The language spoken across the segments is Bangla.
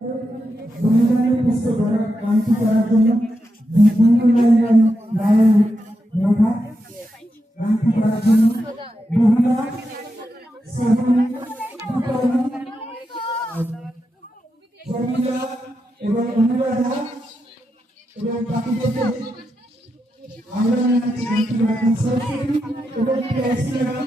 বলিদানের পুষ্প দ্বারা ক্রান্তি করার জন্য লাইন লাইন লেখা ক্রান্তি করার জন্য মহিলা সহনী বিতরণী শর্মিলা এবং অনুরাধা এবং বাকিদেরকে আমরা জানাচ্ছি ক্রান্তি করার সরস্বতী এবং প্রিয়াসী ম্যাডাম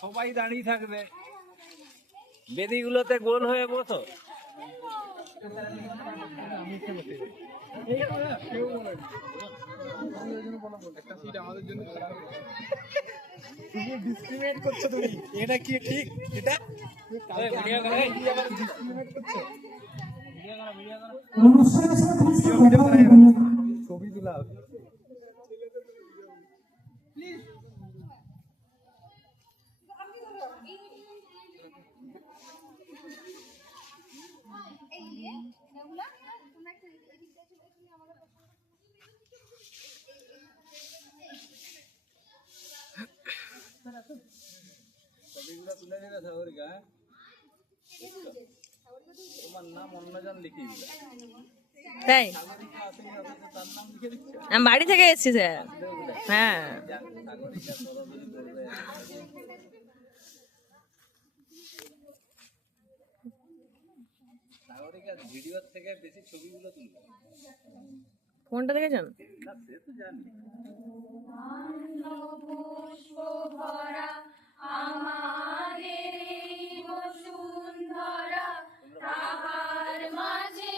সবাই দাঁড়িয়ে থাকবে। বেদিগুলোতে গোল হয়ে বসো। এই, ভিডিও করো, এই। অনুষ্ঠানের সময় প্লিজ কথা বলবেন এই নিয়ে এগুলা তোমরা একটু এদিকটা চলে তুমি আমাদের ছবিগুলো তুলে নিলে সাগরিকা হ্যাঁ? তোমার নাম অন্যজন লিখে দিবে তাই? আমি বাড়ি থেকে এসেছি স্যার হ্যাঁ। ফোনটা দেখেছেন? না সে তো জানি তাহার মাঝে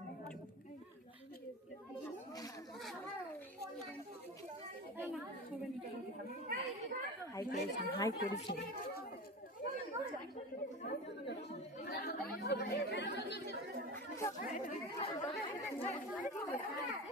হাই করেছেন হাই করেছেন Thank you.